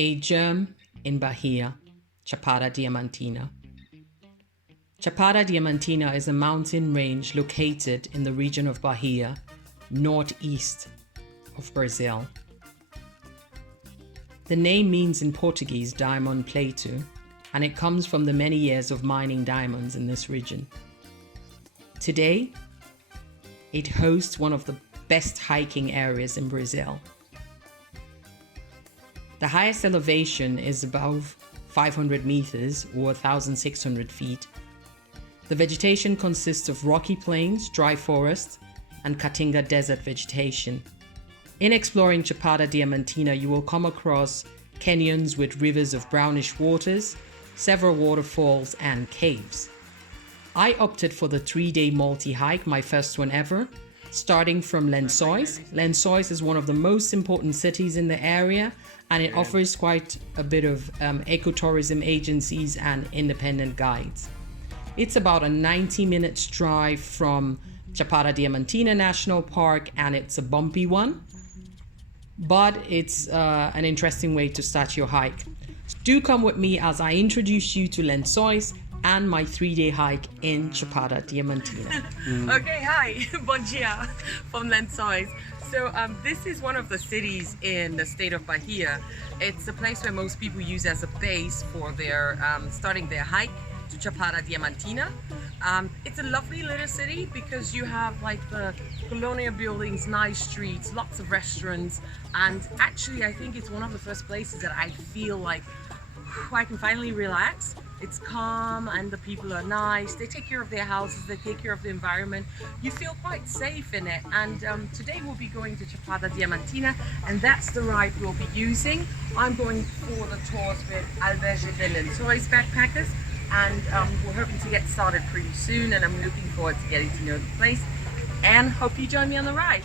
A gem in Bahia, Chapada Diamantina. Chapada Diamantina is a mountain range located in the region of Bahia, northeast of Brazil. The name means in Portuguese diamond plateau, and it comes from the many years of mining diamonds in this region. Today, it hosts one of the best hiking areas in Brazil. The highest elevation is above 500 meters or 1,600 feet. The vegetation consists of rocky plains, dry forests, and Caatinga desert vegetation. In exploring Chapada Diamantina, you will come across canyons with rivers of brownish waters, several waterfalls, and caves. I opted for the 3-day multi-hike, my first one ever, starting from Lençóis. Lençóis is one of the most important cities in the area, and it offers quite a bit of ecotourism agencies and independent guides. It's about a 90-minute drive from Chapada Diamantina National Park, and it's a bumpy one, but it's an interesting way to start your hike. Do come with me as I introduce you to Lençóis and my 3-day hike in Chapada Diamantina. Okay, hi, bom dia from Lençóis. So this is one of the cities in the state of Bahia. It's a place where most people use as a base for their starting their hike to Chapada Diamantina. It's a lovely little city because you have like the colonial buildings, nice streets, lots of restaurants, and actually I think it's one of the first places that I feel like I can finally relax. It's calm and the people are nice. They take care of their houses, they take care of the environment. You feel quite safe in it. And today we'll be going to Chapada Diamantina, and that's the ride we'll be using. I'm going for the tours with Alberge de Lençóis backpackers, and we're hoping to get started pretty soon, and I'm looking forward to getting to know the place and hope you join me on the ride.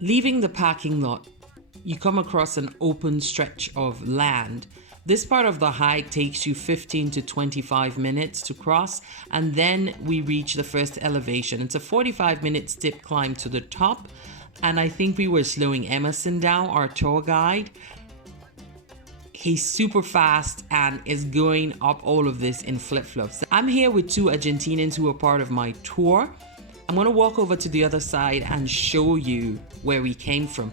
Leaving the parking lot, you come across an open stretch of land. This part of the hike takes you 15 to 25 minutes to cross, and then we reach the first elevation. It's a 45-minute steep climb to the top, and I think we were slowing Emerson down, our tour guide. He's super fast and is going up all of this in flip-flops. I'm here with 2 Argentinians who are part of my tour. I'm gonna walk over to the other side and show you where we came from.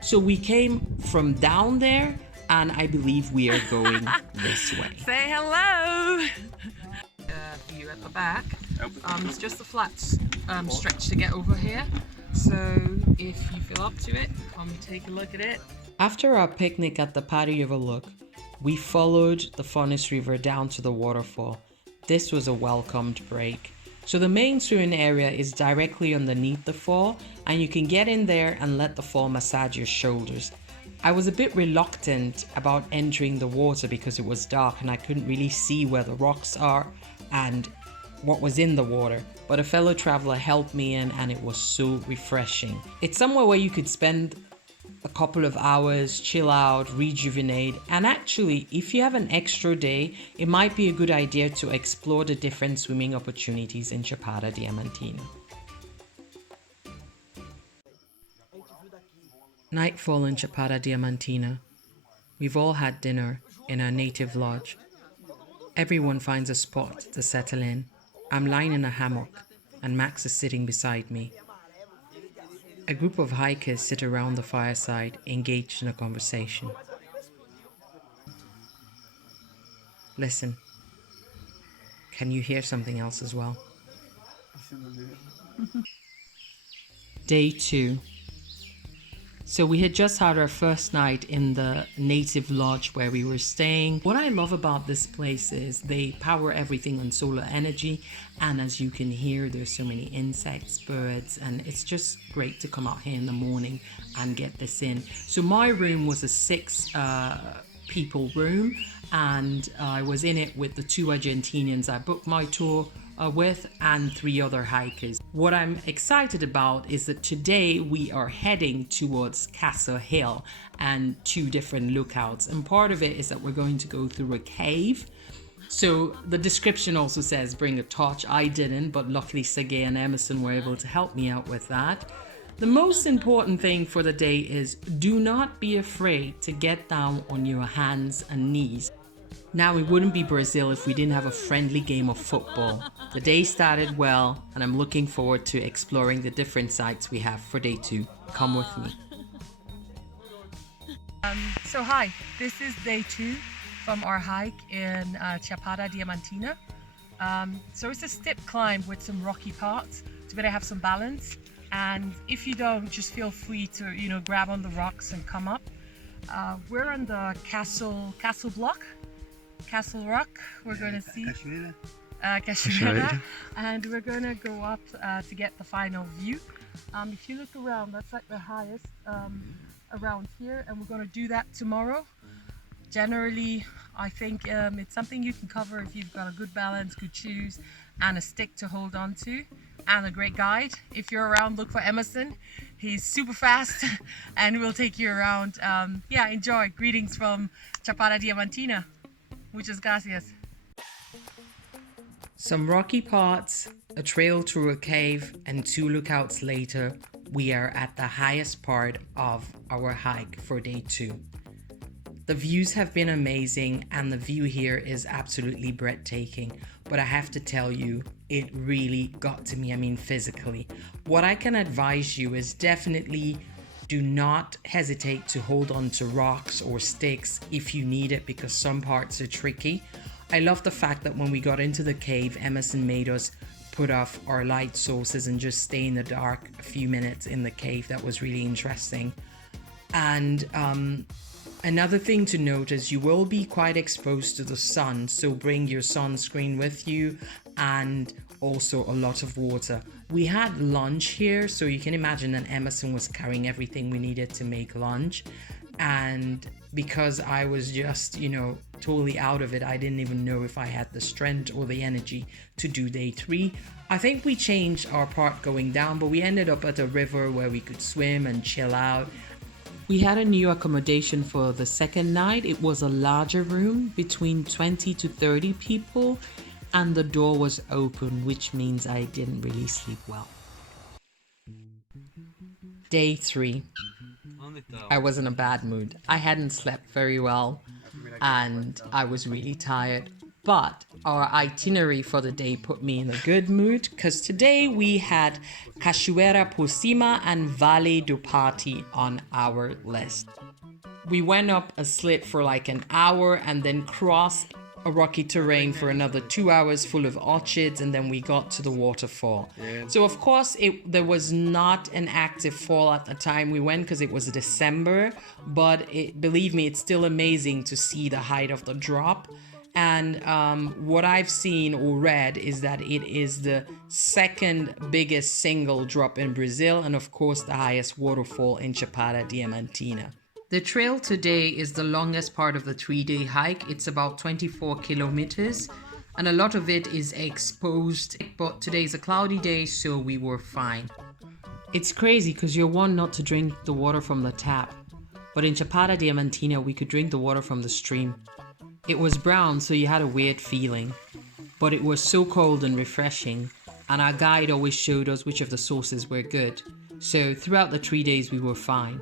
So we came from down there, and I believe we are going this way. Say hello! View at the back. It's just a flat stretch to get over here. So if you feel up to it, come take a look at it. After our picnic at the patio overlook, we followed the Furnace River down to the waterfall. This was a welcomed break. So the main swimming area is directly underneath the fall, and you can get in there and let the fall massage your shoulders. I was a bit reluctant about entering the water because it was dark and I couldn't really see where the rocks are and what was in the water, but a fellow traveler helped me in, and it was so refreshing. It's somewhere where you could spend a couple of hours, chill out, rejuvenate, and actually, if you have an extra day, it might be a good idea to explore the different swimming opportunities in Chapada Diamantina. Nightfall in Chapada Diamantina. We've all had dinner in our native lodge. Everyone finds a spot to settle in. I'm lying in a hammock, and Max is sitting beside me. A group of hikers sit around the fireside, engaged in a conversation. Listen. Can you hear something else as well? Day 2. So we had just had our first night in the native lodge where we were staying. What I love about this place is they power everything on solar energy, and as you can hear, there's so many insects, birds, and it's just great to come out here in the morning and get this in. So my room was a 6 people room, and I was in it with the 2 Argentinians I booked my tour with, and 3 other hikers. What I'm excited about is that today we are heading towards Castle Hill and 2 different lookouts, and part of it is that we're going to go through a cave. So the description also says bring a torch. I didn't, but luckily Sergey and Emerson were able to help me out with that. The most important thing for the day is do not be afraid to get down on your hands and knees. Now, it wouldn't be Brazil if we didn't have a friendly game of football. The day started well, and I'm looking forward to exploring the different sites we have for day 2. Come with me. So hi, this is day 2 from our hike in Chapada Diamantina. So it's a steep climb with some rocky parts. So you better have some balance. And if you don't, just feel free to, grab on the rocks and come up. We're on the castle rock. We're going to see Cachoeira, and we're going to go up to get the final view. If you look around, that's like the highest around here, and we're going to do that tomorrow. Generally, I think it's something you can cover if you've got a good balance, good shoes, and a stick to hold on to, and a great guide. If you're around, look for Emerson. He's super fast and will take you around. Yeah, enjoy. Greetings from Chapada Diamantina. Muchas gracias. Some rocky parts, a trail through a cave, and 2 lookouts later, we are at the highest part of our hike for day 2. The views have been amazing, and the view here is absolutely breathtaking, but I have to tell you, it really got to me, physically. What I can advise you is definitely do not hesitate to hold on to rocks or sticks if you need it, because some parts are tricky. I love the fact that when we got into the cave, Emerson made us put off our light sources and just stay in the dark a few minutes in the cave. That was really interesting. And another thing to note is you will be quite exposed to the sun, so bring your sunscreen with you and also a lot of water. We had lunch here, so you can imagine that Emerson was carrying everything we needed to make lunch. And because I was just, totally out of it, I didn't even know if I had the strength or the energy to do day 3. I think we changed our part going down, but we ended up at a river where we could swim and chill out. We had a new accommodation for the second night. It was a larger room, between 20 to 30 people, and the door was open, which means I didn't really sleep well. Day 3. I was in a bad mood. I hadn't slept very well and I was really tired. But our itinerary for the day put me in a good mood, because today we had Cachoeira por Cima and Vale do Pati on our list. We went up a slit for like an hour and then crossed a rocky terrain for another 2 hours full of orchids, and then we got to the waterfall. So of course there was not an active fall at the time we went because it was December, but believe me, it's still amazing to see the height of the drop. And what I've seen or read is that it is the second biggest single drop in Brazil, and of course the highest waterfall in Chapada Diamantina. The trail today is the longest part of the 3-day hike. It's about 24 kilometers, and a lot of it is exposed, but today's a cloudy day, so we were fine. It's crazy because you're warned not to drink the water from the tap, but in Chapada Diamantina we could drink the water from the stream. It was brown, so you had a weird feeling, but it was so cold and refreshing, and our guide always showed us which of the sources were good. So throughout the 3 days we were fine.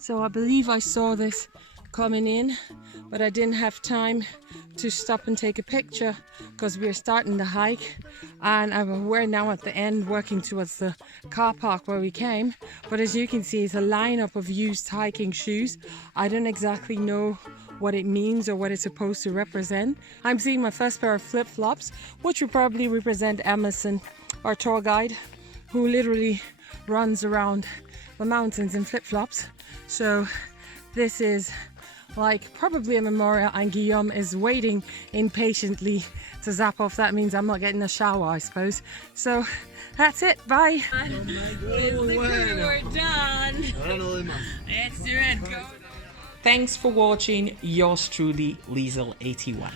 So I believe I saw this coming in, but I didn't have time to stop and take a picture because we're starting the hike, and we're now at the end working towards the car park where we came. But as you can see, it's a lineup of used hiking shoes. I don't exactly know what it means or what it's supposed to represent. I'm seeing my first pair of flip-flops, which would probably represent Emerson, our tour guide, who literally runs around the mountains in flip-flops. So this is like probably a memorial, and Guillaume is waiting impatiently to zap off. That means I'm not getting a shower, I suppose. So that's it, bye. We're done. Let's do it. Go. Thanks for watching. Yours truly, Liesel81.